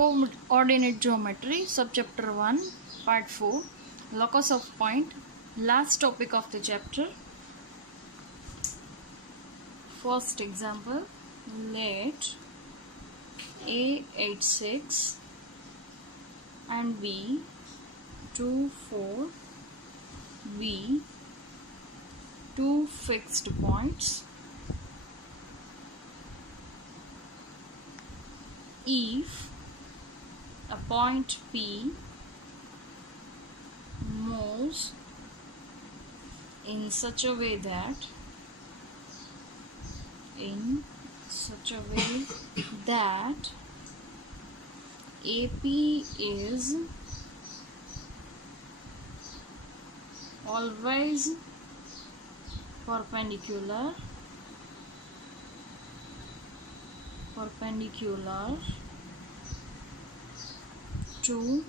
Coordinate geometry, subchapter 1, part 4, locus of point, last topic of the chapter. First example, let A 86 and B 24 be two fixed points. If a point P moves in such a way that AP is always perpendicular to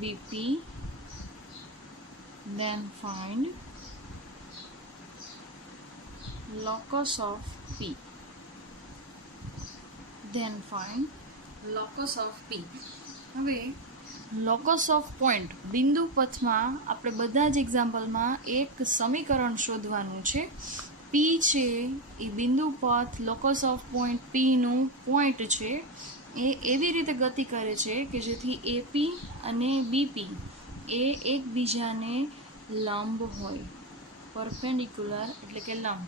BP, then find locus of P. હવે locus of point બિંદુ પથમાં આપણે બધા જ એક્ઝામ્પલમાં એક સમીકરણ શોધવાનું છે. પી છે એ બિંદુ પથ લોકસ ઓફ પોઈન્ટ પીનું પોઈન્ટ છે એ એવી રીતે ગતિ કરે છે કે જેથી એપી અને બીપી એ એકબીજાને લંબ હોય. પરપેન્ડિક્યુલર એટલે કે લંબ.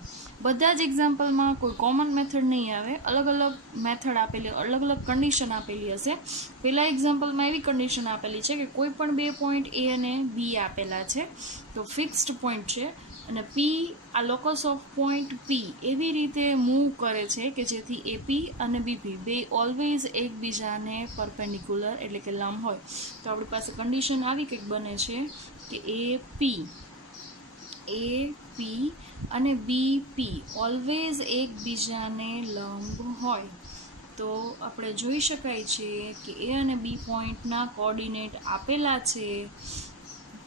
બધા જ એક્ઝામ્પલમાં કોઈ કોમન મેથડ નહીં આવે, અલગ અલગ મેથડ આપેલી, અલગ અલગ કન્ડિશન આપેલી હશે. પહેલા એક્ઝામ્પલમાં એવી કન્ડિશન આપેલી છે કે કોઈ પણ બે પોઈન્ટ એ અને બી આપેલા છે તો ફિક્સ્ડ પોઈન્ટ છે અને પી આ લોકસ ઓફ પોઈન્ટ પી એવી રીતે મૂવ કરે છે કે જેથી એપી અને બીપી બે ઓલવેઝ એકબીજાને પરપેન્ડિક્યુલર એટલે કે લંબ હોય. તો આપણી પાસે કન્ડિશન આવી કંઈક બને છે કે એપી અને બીપી ઓલવેઝ એકબીજાને લંબ હોય. તો આપણે જોઈ શકાય છે કે એ અને બી પોઈન્ટના કોઓર્ડિનેટ આપેલા છે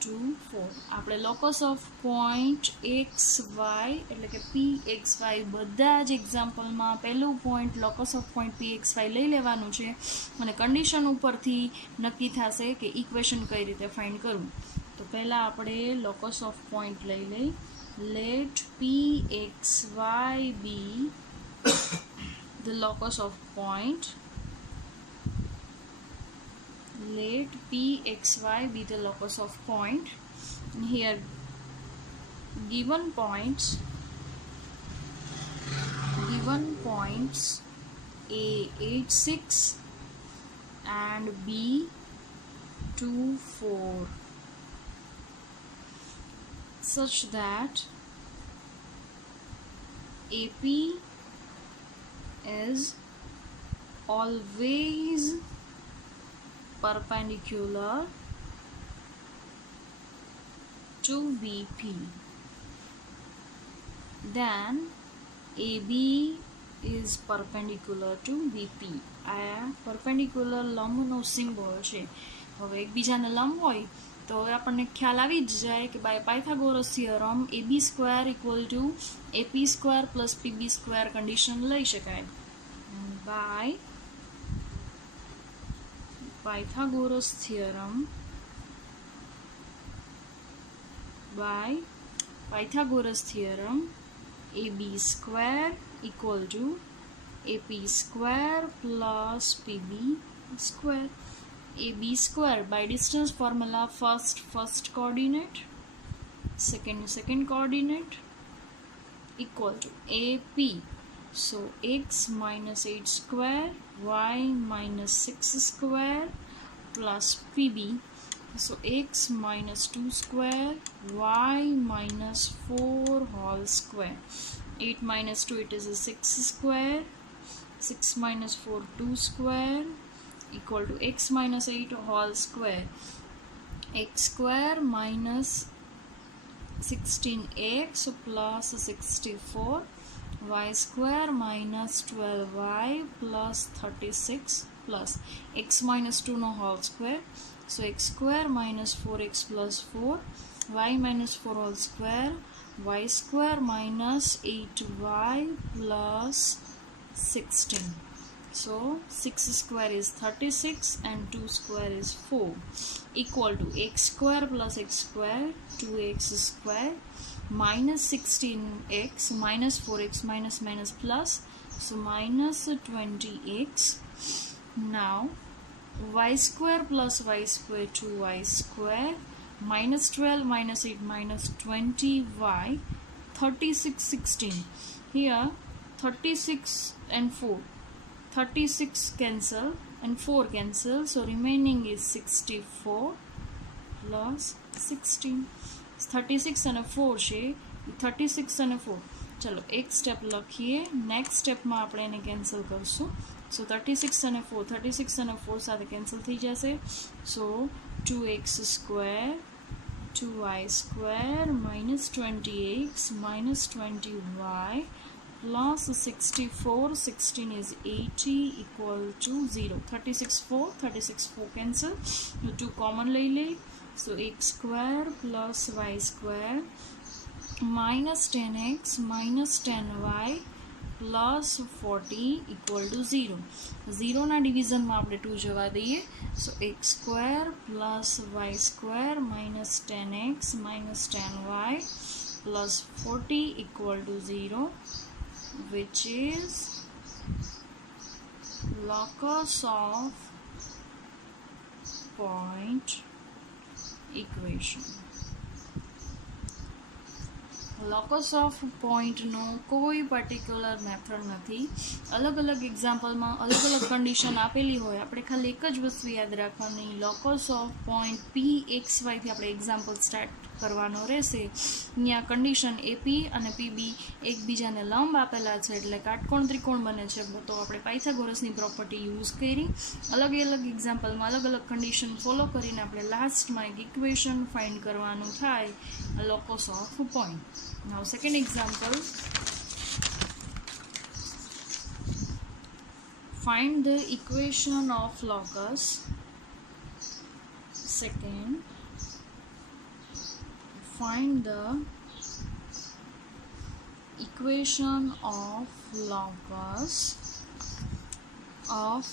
2, 4. આપણે locus of point x y એટલે કે પી એક્સ વાય બધા જ એક્ઝામ્પલમાં પહેલું point locus of point p x y લઈ લેવાનું છે અને કન્ડિશન ઉપરથી નક્કી થશે કે ઇક્વેશન કઈ રીતે ફાઇન્ડ કરવું. તો પહેલાં આપણે લોકસ ઓફ પોઈન્ટ લઈ લઈ. Let p x y be the locus of point. Let pxy be the locus of point. And here given points A 86 and B 24 such that AP is always perpendicular to BP, then AB is perpendicular to BP. આ perpendicular લંબનો સિમ્બોલ છે. હવે એકબીજાને લંબ હોય તો આપણને ખ્યાલ આવી જ જાય કે બાય પાયથાગોરસ થિયરમ AB² = AP² + PB² કન્ડિશન લઈ શકાય. બાય પાયથાગોરસ થિયરમ AB² = AP² + PB². AB² by distance formula, first coordinate, second coordinate equal to AP. So x minus 8 square y minus 6 square plus PB. So x minus 2 square y minus 4 whole square. 8 minus 2 it is a 6 square. 6 minus 4 2 square equal to x minus 8 whole square. X square minus 16x plus 64 y square minus 12y plus 36 plus x minus 2 no whole square. So x square minus 4x plus 4 y minus 4 whole square y square minus 8y plus 16. So 6 square is 36 and 2 square is 4 equal to x square plus x square 2x square minus 16x minus 4x minus minus plus, so minus 20x. Now y square plus y square 2y square minus 12 minus 8 minus 20y 36 16. Here 36 and 4, 36 cancel and 4 cancel, so remaining is 64 plus 16. 36 અને 4 છે, 36 અને 4. ચલો એક સ્ટેપ લખીએ, નેક્સ્ટ સ્ટેપમાં આપણે એને કેન્સલ કરશું. સો 36 અને 4, 36 અને 4 સાથે કેન્સલ થઈ જશે. સો 2x square 2y square minus 20x minus 20y plus 64, 16 is 80 equal to 0. 36 4 cancel, 2 common ले ले, so x square plus y square minus 10x minus 10y plus 40 equal to 0. 0 ના ડિવિઝનમાં આપણે 2 જવા દઈએ, so x square plus y square minus 10x minus 10y plus 40 equal to 0, which is locus of point equation. Locus of પોઈન્ટનો કોઈ particular method નથી. અલગ અલગ એક્ઝામ્પલમાં અલગ અલગ કન્ડિશન આપેલી હોય, આપણે ખાલી એક જ વસ્તુ યાદ રાખવાની, લોકસ ઓફ પોઈન્ટ PXYથી આપણે એક્ઝામ્પલ સ્ટાર્ટ કરવાનો રહેશે. અહીંયા કન્ડિશન AP અને PB એકબીજાને લંબ આપેલા છે એટલે કાટકોણ ત્રિકોણ બને છે, તો આપણે પાયથાગોરસની પ્રોપર્ટી યુઝ કરી અલગ અલગ એક્ઝામ્પલમાં અલગ અલગ કન્ડિશન ફોલો કરીને આપણે લાસ્ટમાં એક ઇક્વેશન ફાઇન્ડ કરવાનું થાય, locus of point. Now second example, find the equation of locus. Second, find the equation of locus of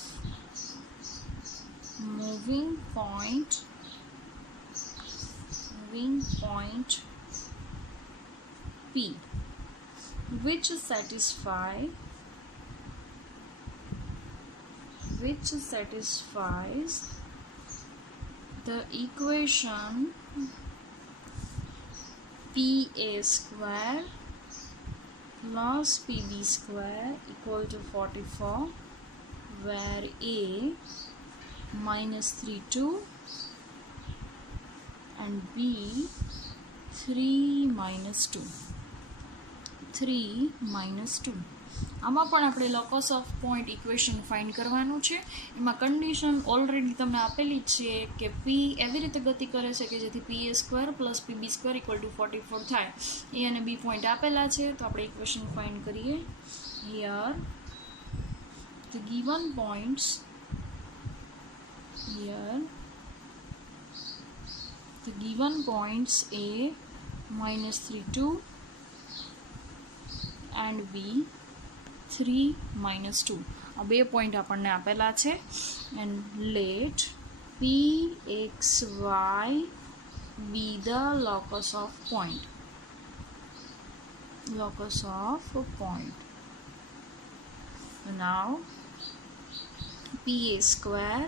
moving point P, which satisfies the equation PA square plus PB square equal to 44, where A minus 3 2 and B 3 minus 2. આમાં પણ આપણે locus of point equation find કરવાનું છે. એમાં condition already તમને આપેલી જ છે કે પી એવી રીતે ગતિ કરે છે કે જેથી PA square plus PB square equal to 44 થાય. એ અને બી પોઈન્ટ આપેલા છે, તો આપણે ઇક્વેશન ફાઇન્ડ કરીએ. Here the given points, A minus 3 2 and B 3 minus 2, આ બે પોઈન્ટ આપણને આપેલા છે. and let PXY be the locus of point. Now PA square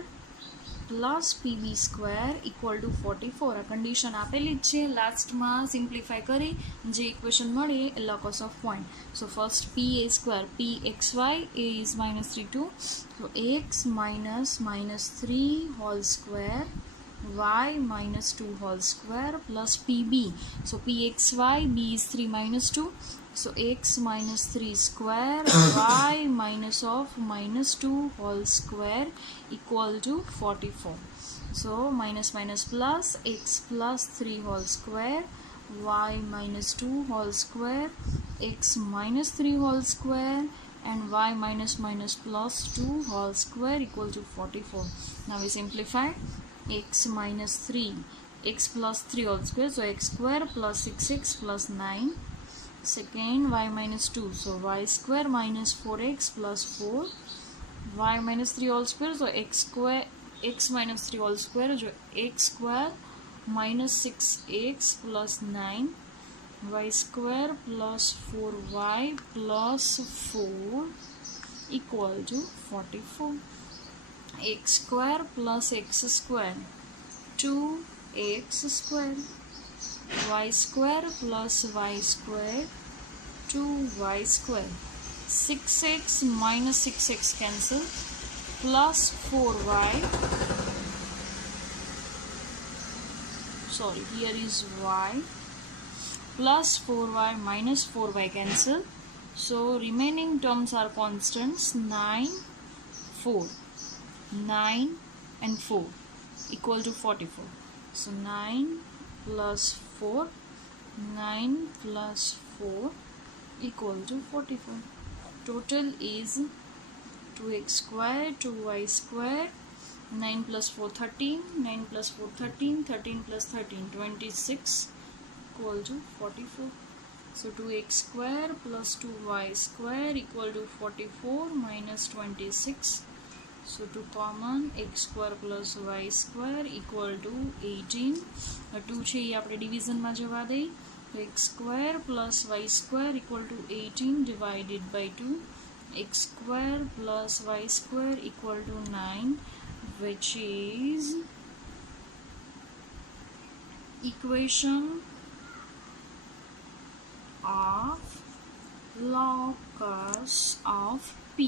plus PB square equal to 44, આ કન્ડિશન આપેલી જ છે. લાસ્ટમાં સિમ્પ્લિફાય કરી જે ઇક્વેશન મળે એ locus of point. So first PA square PXY, A is minus 3 2, so x minus 3 whole square y minus 2 whole square plus PB, so PXY, B is 3 minus 2, so x minus 3 square y minus of minus 2 whole square equal to 44. So minus minus plus, x plus 3 whole square y minus 2 whole square, x minus 3 whole square and y minus minus plus 2 whole square equal to 44. Now we simplify. X minus 3, x plus 3 whole square, so x square plus 6x plus 9. Second, y minus 2, so y square minus 4x plus 4 y minus 3 whole square, तो x minus 3 whole square जो x square minus 6x plus 9 y square plus 4y plus 4 equal to 44. X square plus x square 2x square, y square plus y square 2y square, 6x minus 6x cancel, plus 4y, sorry here is y, plus 4y minus 4y cancel, so remaining terms are constants 9 and 4 equal to 44. So 9 plus 4 equal to 44. Total is 2x square 2y square, 9 plus 4 13, 9 plus 4 13, 13 plus 13 26 equal to 44. So 2x square plus 2y square equal to 44 minus 26. So to common x square plus y square equal to 18. 2 છે એ આપણે ડિવિઝનમાં જવા દઈ, તો x square plus y square equal to 18 divided by 2. X square plus y square equal to 9, which is equation of locus of P.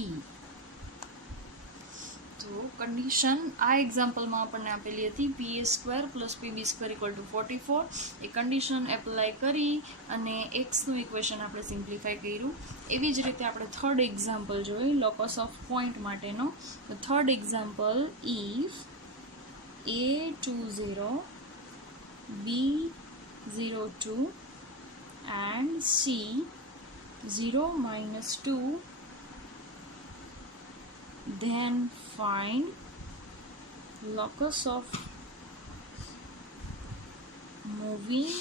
તો કન્ડિશન આ એક્ઝામ્પલમાં આપણને આપેલી હતી PA square plus PB square equal to 44. A condition apply કરી અને એક્સનું ઇક્વેશન આપણે સિમ્પ્લિફાય કર્યું. એવી જ રીતે આપણે થર્ડ એક્ઝામ્પલ જોઈ લોકસ ઓફ પોઈન્ટ માટેનો. તો third example, if A20 B02 and C0 minus 2, then find locus of moving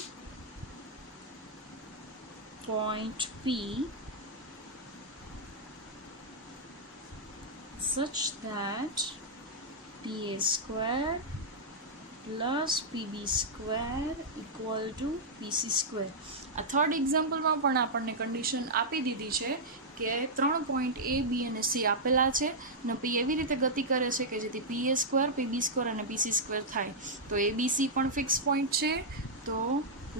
point P such that PA square plus PB square equal to PC square. આ થર્ડ એક્ઝામ્પલમાં પણ આપણને કન્ડિશન આપી દીધી છે કે 3 પોઈન્ટ A, B અને C આપેલા છે અને P એવી રીતે ગતિ કરે છે કે જેથી PA સ્ક્વેર, PB સ્ક્વેર અને PC સ્ક્વેર થાય. તો ABC પણ ફિક્સ પોઈન્ટ છે. તો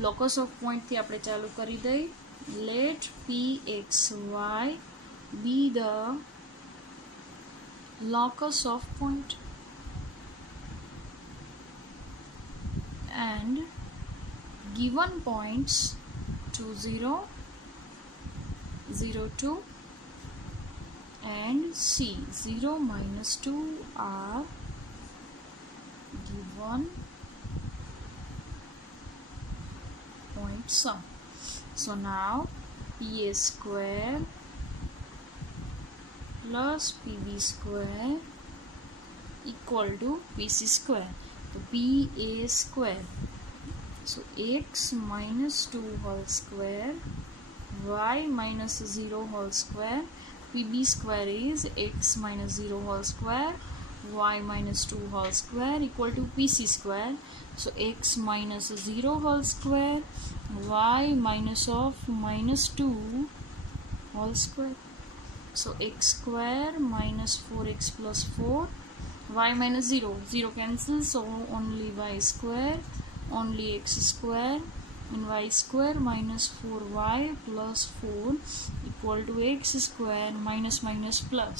લોકસ ઓફ પોઈન્ટથી આપણે ચાલુ કરી દઈ. Let PXY be the locus of point and given points 20, 02 and C 0 minus 2 are given point sum. So now PA square plus PB square equal to PC square. So PA square, so x minus 2 whole square, y minus 0 whole square, PB square is x minus 0 whole square, y minus 2 whole square equal to PC square. So x minus 0 whole square, y minus of minus 2 whole square. So x square minus 4x plus 4, y minus 0 cancel, so only y square, only x square, and y square minus 4y plus 4 equal to x square minus minus plus.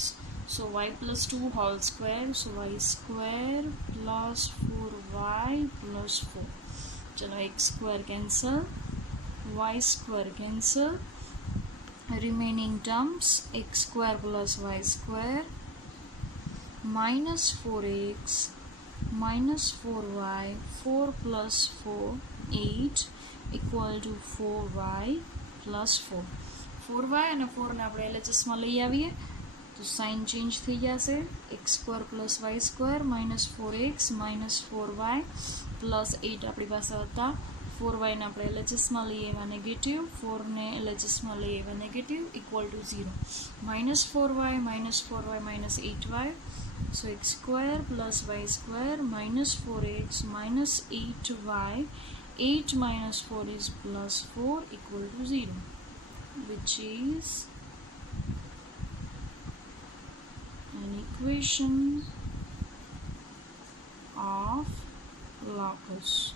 So y plus 2 whole square, so y square plus 4y plus 4. Chalo x square cancel, y square cancel, remaining terms x square plus y square minus 4x minus 4y, 4 plus 4 8 equal to 4y plus 4. 4y અને 4 ને આપણે LHSમાં લઈ આવીએ તો sign change થઈ જશે. x square plus y square minus 4x minus 4y plus 8 આપણી પાસે હતા. 4y ને આપણે LHSમાં લઈએ એવા નેગેટિવ, 4 ને LHSમાં લઈએ એવા negative, equal to 0. -4y minus 8y, so x square plus y square minus 4x minus 8y, 8 minus 4 is plus 4, equal to 0, which is an equation of locus.